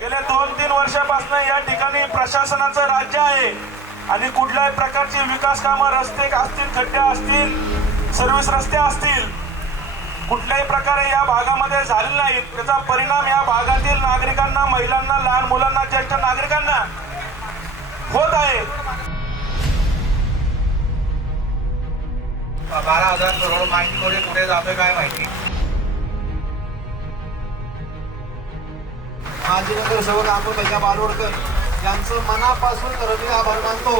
गेल्या दोन तीन वर्षापासून या ठिकाणी प्रशासनाचं राज्य आहे. आणि कुठल्याही प्रकारची विकास कामं रस्ते असतील खड्डे असतील सर्व्हिस रस्ते असतील कुठल्याही प्रकारे या भागामध्ये झाले नाहीत. त्याचा परिणाम या भागातील नागरिकांना महिलांना लहान मुलांना ज्येष्ठ नागरिकांना होत आहे. बारा हजार करोड माहितीमध्ये कुठे जातोय काय माहिती? माजी नगरसेवक अमोल भैया बालोडकर यांचं मनापासून रवी आभार मानतो.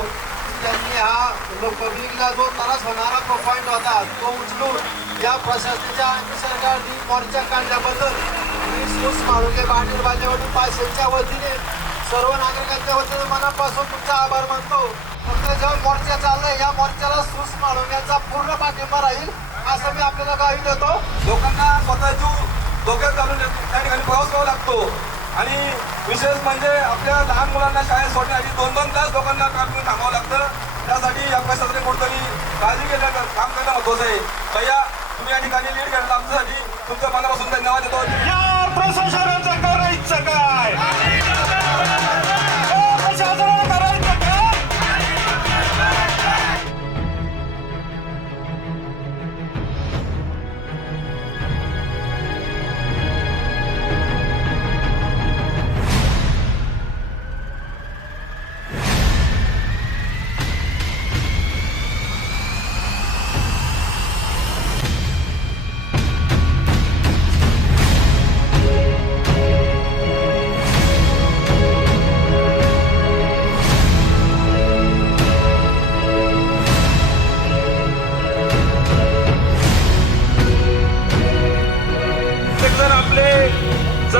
त्यांनी हा पब्लिकला जो त्रास होणारा तो पॉईंट होता तो उचलून या प्रशासनाच्या आणि सरकारने मोर्चा काढल्याबद्दल मी सुस मारुके बांधील बाजेवाडी पाचशेच्या वतीने सर्व नागरिकांच्या वतीने मनापासून तुमचा आभार मानतो. फक्त जेव्हा मोर्चा चाललाय या मोर्चाला सुस माळुक्याचा पूर्ण पाठिंबा राहील असं मी आपल्याला गावी देतो. लोकांना स्वतःची डोक्यात घालून त्या ठिकाणी प्रवास करावा लागतो. आणि विशेष म्हणजे आपल्या लहान मुलांना शाळेत सोडण्यासाठी दोन दोन तास लोकांना काम थांबावं लागतं. त्यासाठी या प्रशासनाने कुठतरी काळजी घेण्याचं काम करणं महत्वाचं आहे. भैया तुम्ही या ठिकाणी लीड घेतला आमच्यासाठी. तुमचं मनापासून धन्यवाद देतो.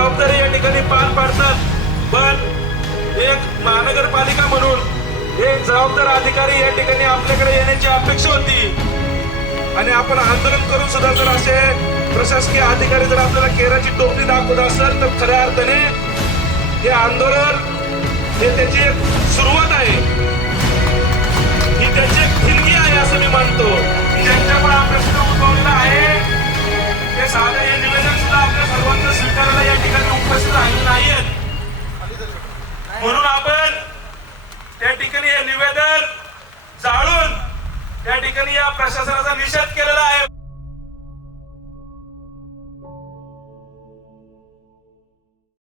जबाबदारी या ठिकाणी पार पाडतात. पण एक महानगरपालिका म्हणून एक जबाबदार अधिकारी या ठिकाणी आपल्याकडे येण्याची अपेक्षा होती. आणि आपण आंदोलन करून सुद्धा जर असे प्रशासकीय अधिकारी जर आपल्याला केराची टोपली दाखवत असेल तर खऱ्या अर्थाने हे आंदोलन हे त्याची एक सुरुवात आहे. ठिकाणी या प्रशासनाचा निषेध केलेला आहे.